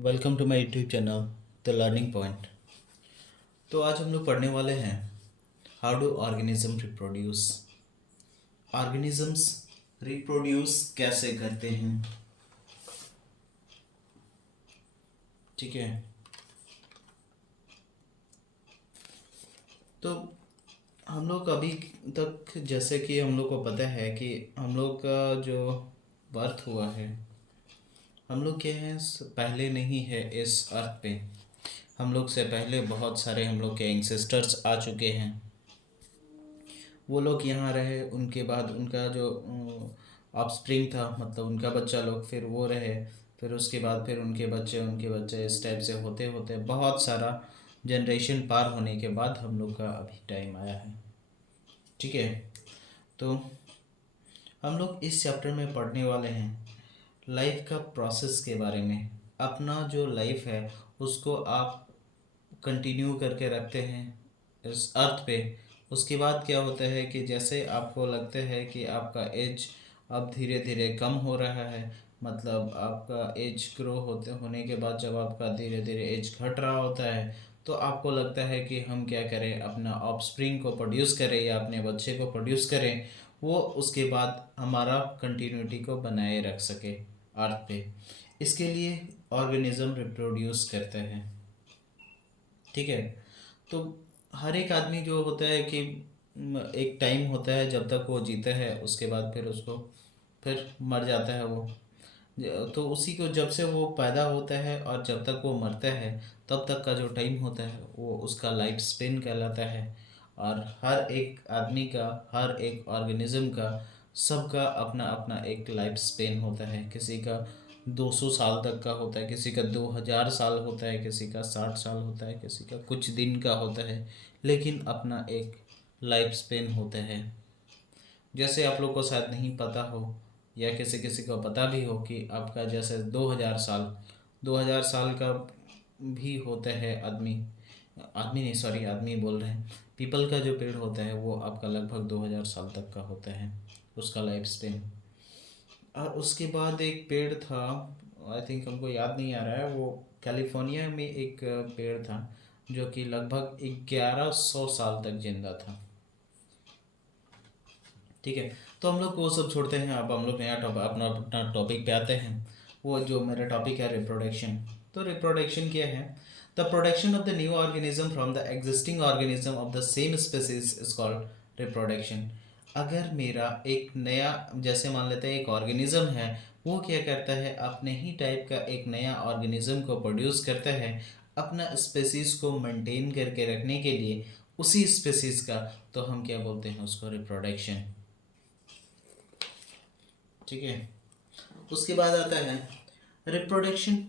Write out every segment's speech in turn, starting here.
Welcome to my YouTube channel the learning point. तो आज हम लोग पढ़ने वाले हैं how do organism reproduce. Organisms reproduce कैसे करते हैं, ठीक है। तो हम लोग अभी तक जैसे कि हम लोग को पता है कि हम लोग का जो बर्थ हुआ है, हम लोग क्या है पहले नहीं है इस अर्थ पे। हम लोग से पहले बहुत सारे हम लोग के एंसेस्टर्स आ चुके हैं। वो लोग यहाँ रहे, उनके बाद उनका जो ऑफस्प्रिंग था, मतलब उनका बच्चा लोग, फिर वो रहे, फिर उसके बाद फिर उनके बच्चे इस टाइप से होते होते बहुत सारा जनरेशन पार होने के बाद हम लोग का अभी टाइम आया है, ठीक है। तो हम लोग इस चैप्टर में पढ़ने वाले हैं लाइफ का प्रोसेस के बारे में। अपना जो लाइफ है उसको आप कंटिन्यू करके रखते हैं इस अर्थ पे। उसके बाद क्या होता है कि जैसे आपको लगता है कि आपका एज अब धीरे धीरे कम हो रहा है, मतलब आपका एज ग्रो होने के बाद जब आपका धीरे धीरे एज घट रहा होता है, तो आपको लगता है कि हम क्या करें, अपना ऑफस्प्रिंग को प्रोड्यूस करें या अपने बच्चे को प्रोड्यूस करें, वो उसके बाद हमारा कंटिन्यूटी को बनाए रख सके अर्थ पे। इसके लिए ऑर्गेनिज्म रिप्रोड्यूस करते हैं, ठीक है। तो हर एक आदमी जो होता है कि एक टाइम होता है जब तक वो जीता है, उसके बाद फिर उसको फिर मर जाता है वो। तो उसी को जब से वो पैदा होता है और जब तक वो मरता है तब तक का जो टाइम होता है वो उसका लाइफ स्पेन कहलाता है। और हर एक आदमी का, हर एक ऑर्गेनिज्म का, सबका अपना अपना एक लाइफ स्पेन होता है। किसी का 200 साल तक का होता है, किसी का 2000 साल होता है, किसी का 60 साल होता है, किसी का कुछ दिन का होता है, लेकिन अपना एक लाइफ स्पेन होता है। जैसे आप लोग को शायद नहीं पता हो या किसी किसी को पता भी हो कि आपका जैसे 2000 साल, 2000 साल का भी होता है आदमी। आदमी नहीं, सॉरी, आदमी बोल रहे हैं। पीपल का जो पेड़ होता है वो आपका लगभग 2000 साल तक का होता है, उसका लाइफ स्पेन। और उसके बाद एक पेड़ था, आई थिंक हमको याद नहीं आ रहा है, वो कैलिफोर्निया में एक पेड़ था जो कि लगभग 1100 साल तक जिंदा था, ठीक है। तो हम लोग वो सब छोड़ते हैं, अब हम लोग नया टॉपिक, अपना अपना टॉपिक पे आते हैं। वो जो मेरा टॉपिक है रिप्रोडक्शन। तो रिप्रोडक्शन क्या है? The production of the new organism from the existing organism of the same species is called reproduction. अगर मेरा एक नया, जैसे मान लेते हैं एक ऑर्गेनिज्म है, वो क्या करता है, अपने ही टाइप का एक नया ऑर्गेनिज्म को प्रोड्यूस करता है अपना स्पेसीज को मेंटेन करके रखने के लिए, उसी स्पेसीज का, तो हम क्या बोलते हैं उसको, रिप्रोडक्शन, ठीक है। उसके बाद आता है रिप्रोडक्शन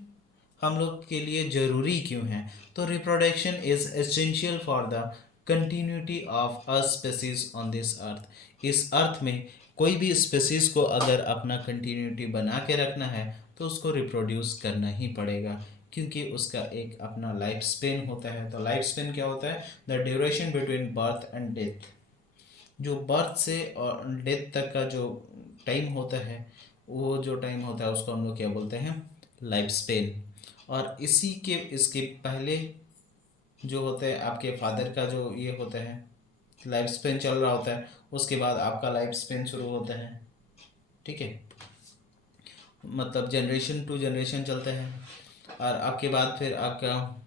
हम लोग के लिए ज़रूरी क्यों है। तो reproduction is essential for the continuity of a species on this earth. इस अर्थ में कोई भी स्पेसीज को अगर अपना कंटिन्यूटी बना के रखना है तो उसको रिप्रोड्यूस करना ही पड़ेगा, क्योंकि उसका एक अपना लाइफ स्पेन होता है। तो लाइफ स्पेन क्या होता है? The duration between birth and death. जो बर्थ से और डेथ तक का जो टाइम होता है, वो जो टाइम होता है उसको हम लोग क्या बोलते हैं, लाइफ स्पेन। और इसी के इसके पहले जो होते हैं आपके फादर का जो ये होता है, लाइफ स्पेन चल रहा होता है, उसके बाद आपका लाइफ स्पेन शुरू होता है, ठीक है। मतलब जनरेशन टू जनरेशन चलता है, और आपके बाद फिर आपका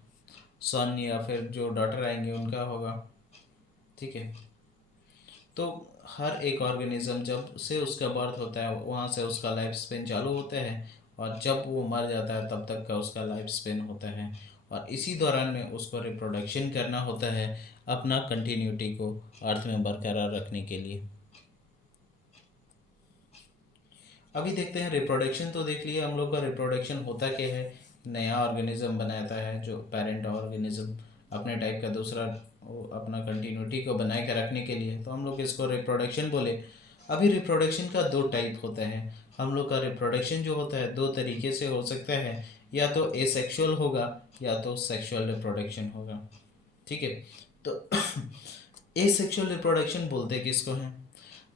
सन या फिर जो डॉटर आएंगे उनका होगा, ठीक है। तो हर एक ऑर्गेनिज्म जब से उसका बर्थ होता है वहाँ से उसका लाइफ स्पेन चालू होता है, और जब वो मर जाता है तब तक का उसका लाइफ स्पेन होता है। और इसी दौरान में उसको रिप्रोडक्शन करना होता है अपना कंटिन्यूटी को अर्थ में बरकरार रखने के लिए। अभी देखते हैं रिप्रोडक्शन। तो देख लिया हम लोग का रिप्रोडक्शन होता क्या है। नया ऑर्गेनिज्म बनाता है जो पेरेंट ऑर्गेनिज्म अपने टाइप का दूसरा, अपना कंटिन्यूटी को बनाए के रखने के लिए, तो हम लोग इसको रिप्रोडक्शन बोले। अभी रिप्रोडक्शन का दो टाइप होता है। हम लोग का रिप्रोडक्शन जो होता है दो तरीके से हो सकता है, या तो एसेक्सुअल होगा या तो सेक्सुअल रिप्रोडक्शन होगा, ठीक है। तो एसेक्सुअल रिप्रोडक्शन बोलते किसको हैं?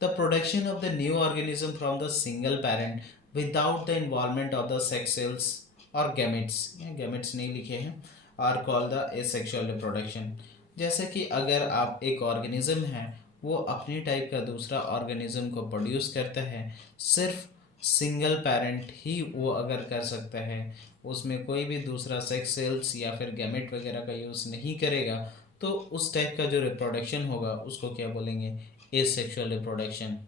The production of the new organism from the single parent without the involvement of the sex cells और गैमेट्स, यहाँ गैमेट्स नहीं लिखे हैं, are call the asexual reproduction. जैसे कि अगर आप एक ऑर्गेनिज्म है, वो अपनी टाइप का दूसरा ऑर्गेनिज्म को प्रोड्यूस करता है, सिर्फ सिंगल पेरेंट ही वो अगर कर सकता है, उसमें कोई भी दूसरा सेक्स सेल्स या फिर गैमेट वगैरह का यूज़ नहीं करेगा, तो उस टाइप का जो रिप्रोडक्शन होगा उसको क्या बोलेंगे, एसेक्सुअल रिप्रोडक्शन।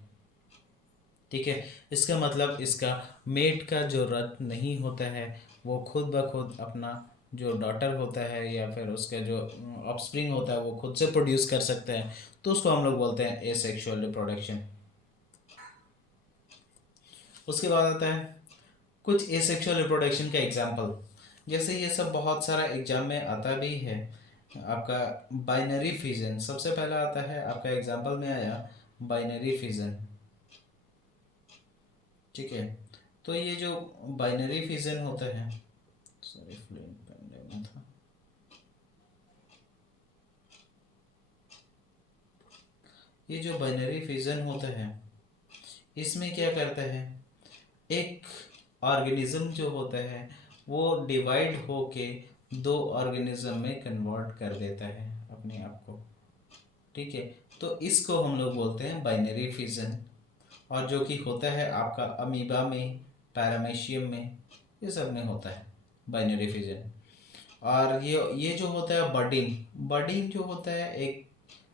ठीक है, इसका मतलब इसका मेट का जो रथ नहीं होता है, वो खुद ब खुद अपना जो डॉटर होता है या फिर उसका जो ऑफस्प्रिंग होता है वो खुद से प्रोड्यूस कर सकते हैं, तो उसको हम लोग बोलते हैं एसेक्सुअल रिप्रोडक्शन। उसके बाद आता है कुछ एसेक्सुअल रिप्रोडक्शन का एग्जाम्पल। जैसे ये सब बहुत सारा एग्जाम में आता भी है आपका। बाइनरी फिजन सबसे पहला आता है आपका, एग्जाम्पल में आया बाइनरी फिजन। ठीक है, तो ये जो बाइनरी फिजन होता है, सॉरी फ्लूएंट पेन ड्राइव में था, ये जो बाइनरी फिजन होता है इसमें क्या करता है, एक ऑर्गेनिज्म जो होता है वो डिवाइड होके दो ऑर्गेनिज्म में कन्वर्ट कर देता है अपने आप को। ठीक है, तो इसको हम लोग बोलते हैं बाइनरी फिजन। और जो कि होता है आपका अमीबा में, पैरामेशियम में, ये सब में होता है बाइनरी फिजन। और ये जो होता है बडिंग, बडिंग जो होता है एक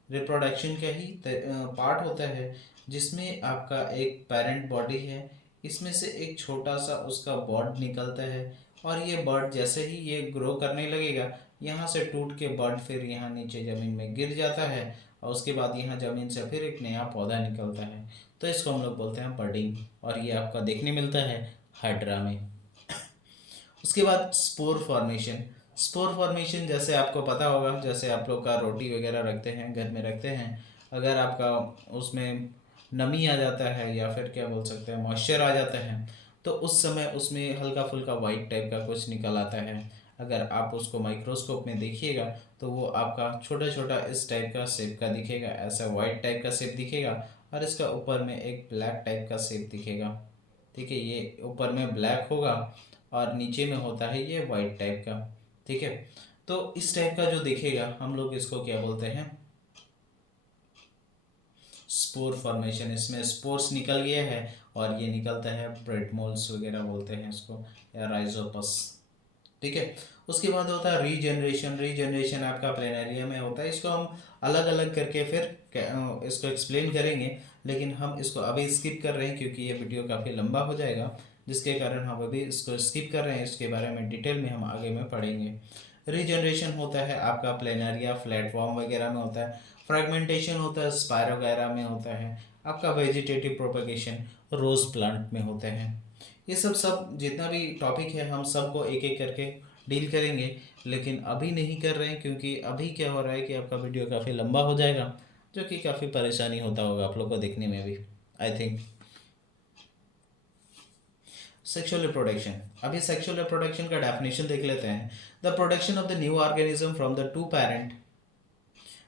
रिप्रोडक्शन का ही पार्ट होता है, जिसमें आपका एक पेरेंट बॉडी है, इसमें से एक छोटा सा उसका बर्ड निकलता है, और ये बर्ड जैसे ही ये ग्रो करने लगेगा, यहाँ से टूट के बर्ड फिर यहाँ नीचे ज़मीन में गिर जाता है, और उसके बाद यहाँ ज़मीन से फिर एक नया पौधा निकलता है, तो इसको हम लोग बोलते हैं बडिंग। और ये आपका देखने मिलता है हाइड्रा में। उसके बाद स्पोर फॉर्मेशन। स्पोर फॉर्मेशन जैसे आपको पता होगा, जैसे आप लोग का रोटी वगैरह रखते हैं, घर में रखते हैं, अगर आपका उसमें नमी आ जाता है या फिर क्या बोल सकते हैं मॉइस्चर आ जाता है, तो उस समय उसमें हल्का फुल्का वाइट टाइप का कुछ निकल आता है। अगर आप उसको माइक्रोस्कोप में देखिएगा तो वो आपका छोटा छोटा इस टाइप का शेप का दिखेगा, ऐसा वाइट टाइप का शेप दिखेगा, और इसका ऊपर में एक ब्लैक टाइप का शेप दिखेगा। ठीक है, ये ऊपर में ब्लैक होगा और नीचे में होता है ये वाइट टाइप का। ठीक है, तो इस टाइप का जो दिखेगा हम लोग इसको क्या बोलते हैं, स्पोर फॉर्मेशन। इसमें स्पोर्स निकल गया है और ये निकलता है ब्रेड मोल्स वगैरह बोलते हैं इसको, या राइजोपस। ठीक है, उसके बाद होता है रीजनरेशन। रीजनरेशन आपका प्लेनेरिया में होता है, इसको हम अलग अलग करके फिर इसको एक्सप्लेन करेंगे, लेकिन हम इसको अभी स्किप कर रहे हैं क्योंकि ये वीडियो काफ़ी लंबा हो जाएगा, जिसके कारण हम अभी इसको स्किप कर रहे हैं। इसके बारे में डिटेल में हम आगे में पढ़ेंगे। रीजनरेशन होता है आपका प्लेनेरिया, फ्लैटफॉर्म वगैरह में होता है। फ्रेगमेंटेशन होता है स्पायरो वगैरह में होता है। आपका वेजिटेटिव प्रोपगेशन रोज प्लांट में होते हैं। ये सब सब जितना भी टॉपिक है हम सबको एक एक करके डील करेंगे, लेकिन अभी नहीं कर रहे हैं क्योंकि अभी क्या हो रहा है कि आपका वीडियो काफ़ी लंबा हो जाएगा, जो कि काफ़ी परेशानी होता होगा आप लोग को देखने में भी, आई थिंक। सेक्सुअल रिप्रोडक्शन, अभी सेक्सुअल रिप्रोडक्शन का डेफिनेशन देख लेते हैं। The production of the new organism from the two parent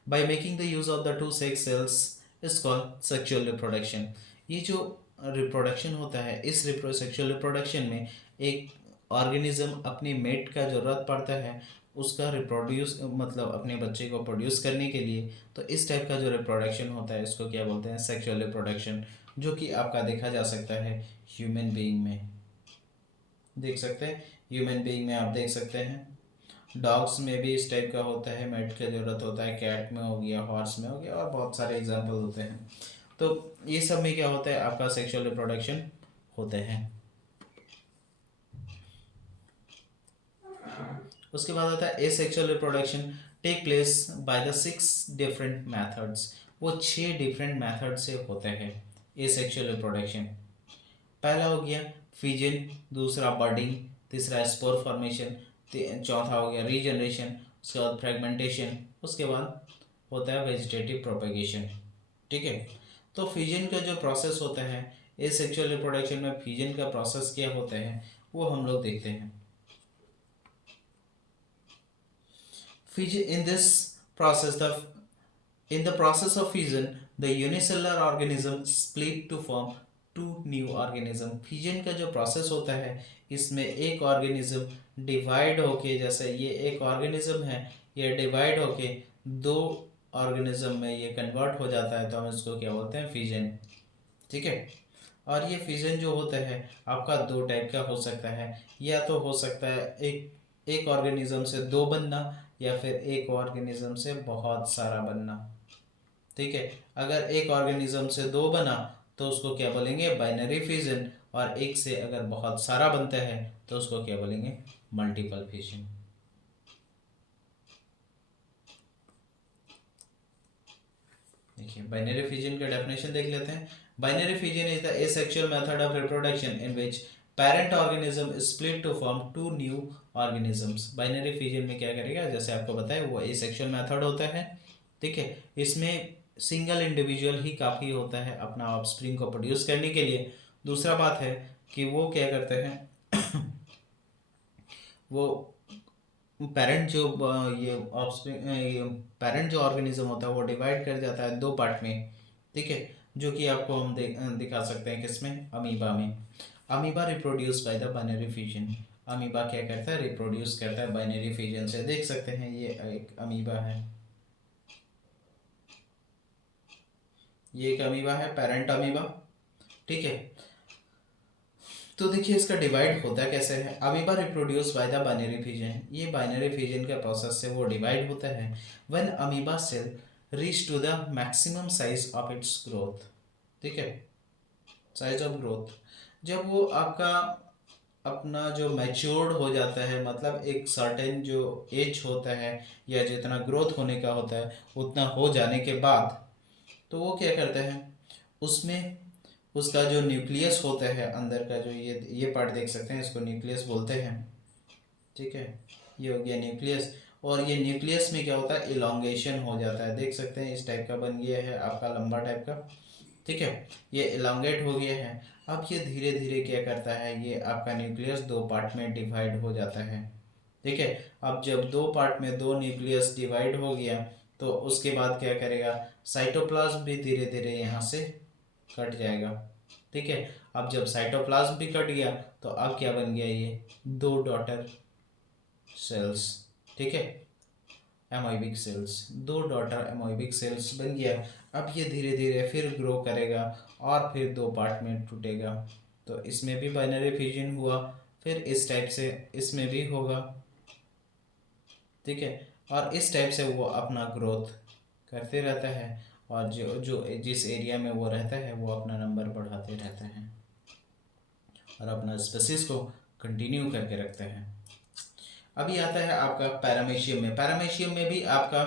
by making the use of the two sex cells is called sexual reproduction। ये जो रिप्रोडक्शन होता है, इस सेक्सुअल रिप्रोडक्शन में एक ऑर्गेनिज्म अपनी मेट का ज़रूरत पड़ता है उसका रिप्रोड्यूस, मतलब अपने बच्चे को प्रोड्यूस करने के लिए। तो इस टाइप का जो रिप्रोडक्शन होता है इसको क्या बोलते हैं, सेक्सुअल रिप्रोडक्शन, जो कि आपका देखा जा सकता है ह्यूमन बीइंग में। देख सकते हैं ह्यूमन बीइंग में, आप देख सकते हैं डॉग्स में भी इस टाइप का होता है, मेट की ज़रूरत होता है, कैट में हो गया, हॉर्स में हो गया, और बहुत सारे एग्जाम्पल होते हैं। तो ये सब में क्या होता है आपका सेक्सुअल रिप्रोडक्शन होते हैं। उसके बाद आता है asexual reproduction take place by the 6 different methods. वो 6 डिफरेंट मेथड से होते हैं एसेक्सुअल रिप्रोडक्शन। पहला हो गया फिजन, दूसरा बर्डिंग, तीसरा स्पोर फॉर्मेशन, चौथा हो गया रीजनरेशन, उसके बाद फ्रेगमेंटेशन, उसके बाद होता है वेजिटेटिव प्रोपेगेशन। ठीक है, तो फिजन का जो प्रोसेस होता है एसेक्सुअल रिप्रोडक्शन में, फिजन का प्रोसेस क्या होता है वो हम लोग देखते हैं। Fission in this process the in the process of fission the unicellular organism split to form two new organism. Fission का जो प्रोसेस होता है, इसमें एक ऑर्गेनिज्म डिवाइड होके, जैसे ये एक ऑर्गेनिज्म है, ये डिवाइड होके दो ऑर्गेनिज्म में ये कन्वर्ट हो जाता है, तो हम इसको क्या बोलते हैं, फिजन। ठीक है। और ये फिजन जो होता है आपका दो टाइप का हो सकता है, या तो हो सकता है एक एक ऑर्गेनिज्म से दो बनना, या फिर एक ऑर्गेनिज्म से बहुत सारा बनना। ठीक है। अगर एक ऑर्गेनिज्म से दो बना तो उसको क्या बोलेंगे, बाइनरी फिजन। और एक से अगर बहुत सारा बनता है तो उसको क्या बोलेंगे, मल्टीपल फिजन। देखिए बाइनरी फिजन का डेफिनेशन देख लेते हैं। Binary fission is the asexual method of reproduction in which parent organism split to form two new organisms. Binary fission में क्या करेगा, जैसे आपको बताया, वो एसेक्सुअल मेथड होता है। ठीक है। इसमें सिंगल इंडिविजुअल ही काफ़ी होता है अपना ऑफस्प्रिंग को प्रोड्यूस करने के लिए। दूसरा बात है कि वो क्या करते हैं वो पेरेंट जो ये ऑफस्प्रिंग, ये पेरेंट जो ऑर्गेनिज्म होता है वो डिवाइड कर जाता है दो पार्ट में। ठीक है। जो कि आपको हम दिखा सकते हैं किसमें, अमीबा में। Amoeba reproduce by the binary fission. Amoeba क्या करता है, रिप्रोड्यूस करता है बाइनरी फिजन से। देख सकते हैं ये एक अमीबा है, ये एक अमीबा है, पेरेंट अमीबा। ठीक है। तो देखिए इसका डिवाइड होता कैसे है। Amoeba reproduce by the binary fission. ये बाइनरी फिजन के प्रोसेस से वो डिवाइड होता है। When amoeba cell reach to the maximum size of its growth. ठीक है। साइज ऑफ ग्रोथ, जब वो आपका अपना जो मैच्योर्ड हो जाता है, मतलब एक सर्टेन जो एज होता है या जितना ग्रोथ होने का होता है उतना हो जाने के बाद, तो वो क्या करते हैं, उसमें उसका जो न्यूक्लियस होता है अंदर का, जो ये पार्ट देख सकते हैं, इसको न्यूक्लियस बोलते हैं। ठीक है। ये हो गया न्यूक्लियस। और ये न्यूक्लियस में क्या होता है, इलोंगेशन हो जाता है। देख सकते हैं इस टाइप का बन गया है आपका, लंबा टाइप का। ठीक है। ये इलोंगेट हो गया है। अब ये धीरे धीरे क्या करता है, ये आपका न्यूक्लियस दो पार्ट में डिवाइड हो जाता है। ठीक है। अब जब दो पार्ट में दो न्यूक्लियस डिवाइड हो गया, तो उसके बाद क्या करेगा, साइटोप्लाज्म भी धीरे धीरे यहाँ से कट जाएगा। ठीक है। अब जब साइटोप्लाज्म भी कट गया तो अब क्या बन गया, ये दो डॉटर सेल्स। ठीक है। एमोइबिक सेल्स, दो डॉटर एमोइबिक सेल्स बन गया। अब ये धीरे धीरे फिर ग्रो करेगा और फिर दो पार्ट में टूटेगा। तो इसमें भी बाइनरी फिजन हुआ। फिर इस टाइप से इसमें भी होगा। ठीक है। और इस टाइप से वो अपना ग्रोथ करते रहता है, और जो जो जिस एरिया में वो रहता है वो अपना नंबर बढ़ाते रहते हैं और अपना स्पेसिस को कंटिन्यू करके रखते हैं। अभी आता है आपका पैरामीशियम में। पैरामीशियम में भी आपका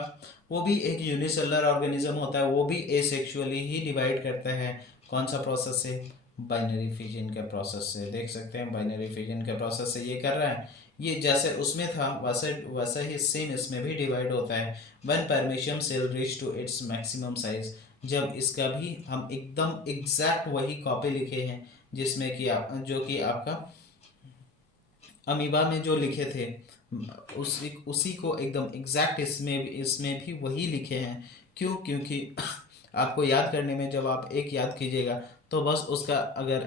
वो भी एक यूनिसेलुलर ऑर्गेनिज्म होता है, वो भी एसेक्सुअली ही डिवाइड करता है। कौन सा प्रोसेस से, बाइनरी फिजन के प्रोसेस से। देख सकते हैं बाइनरी फिजन के प्रोसेस से ये कर रहा है। ये जैसे उसमें था वैसे वैसा ही सेम इसमें भी डिवाइड होता है। When paramecium cell reach to its maximum size. जब इसका भी हम एकदम एग्जैक्ट वही कॉपी लिखे हैं जिसमें कि आप जो कि आपका अमीबा में जो लिखे थे, उसी उसी को एकदम एग्जैक्ट इसमें भी वही लिखे हैं। क्यों, क्योंकि आपको याद करने में जब आप एक याद कीजिएगा तो बस उसका अगर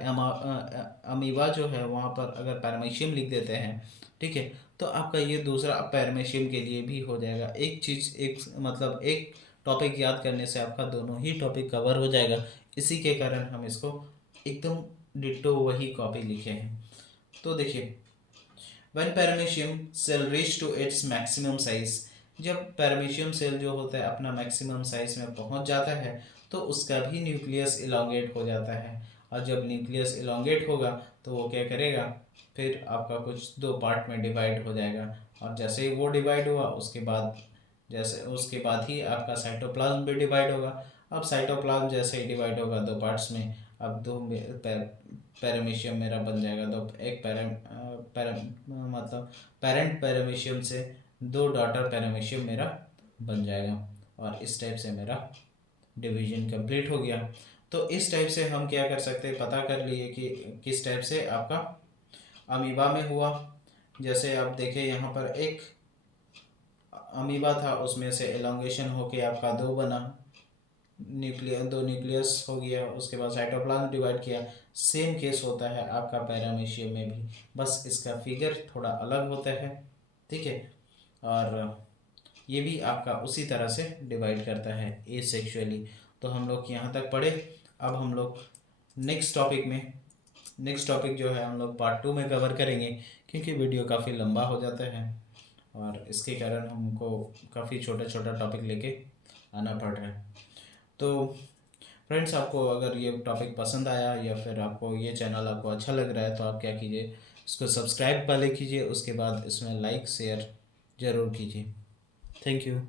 अमीबा जो है वहाँ पर अगर पैरामीशियम लिख देते हैं, ठीक है, तो आपका ये दूसरा पैरामीशियम के लिए भी हो जाएगा। एक चीज़ एक मतलब एक टॉपिक याद करने से आपका दोनों ही टॉपिक कवर हो जाएगा। इसी के कारण हम इसको एकदम डिट्टो वही कॉपी लिखे हैं। तो देखिए, when paramecium cell reach to its maximum size, जब पैरामीशियम सेल जो होता है अपना मैक्सिमम साइज में पहुंच जाता है तो उसका भी न्यूक्लियस इलोंगेट हो जाता है। और जब न्यूक्लियस इलोंगेट होगा तो वो क्या करेगा, फिर आपका कुछ दो पार्ट में डिवाइड हो जाएगा। और जैसे ही वो डिवाइड हुआ उसके बाद ही आपका साइटोप्लाज्म भी डिवाइड होगा। अब साइटोप्लाज्म जैसे ही डिवाइड होगा दो पार्ट्स में, अब दो पैरामीशियम मेरा बन जाएगा। तो एक मतलब पेरेंट पैरामीशियम से दो डॉटर पैरामीशियम मेरा बन जाएगा। और इस टाइप से मेरा डिवीजन कंप्लीट हो गया। तो इस टाइप से हम क्या कर सकते हैं, पता कर लिए कि किस टाइप से आपका अमीबा में हुआ। जैसे आप देखें यहाँ पर एक अमीबा था, उसमें से एलोंगेशन होके आपका दो बना। दो न्यूक्लियस हो गया, उसके बाद साइटोप्लाज्म डिवाइड किया। सेम केस होता है आपका पैरामीशियम में भी, बस इसका फिगर थोड़ा अलग होता है, ठीक है। और ये भी आपका उसी तरह से डिवाइड करता है एसेक्सुअली। तो हम लोग यहाँ तक पढ़े। अब हम लोग नेक्स्ट टॉपिक जो है हम लोग पार्ट 2 में कवर करेंगे, क्योंकि वीडियो काफ़ी लंबा हो जाता है और इसके कारण हमको काफ़ी छोटा छोटा टॉपिक लेके आना पड़ रहा है। तो फ्रेंड्स, आपको अगर ये टॉपिक पसंद आया या फिर आपको ये चैनल आपको अच्छा लग रहा है, तो आप क्या कीजिए, इसको सब्सक्राइब पहले कीजिए, उसके बाद इसमें लाइक शेयर ज़रूर कीजिए। Thank you.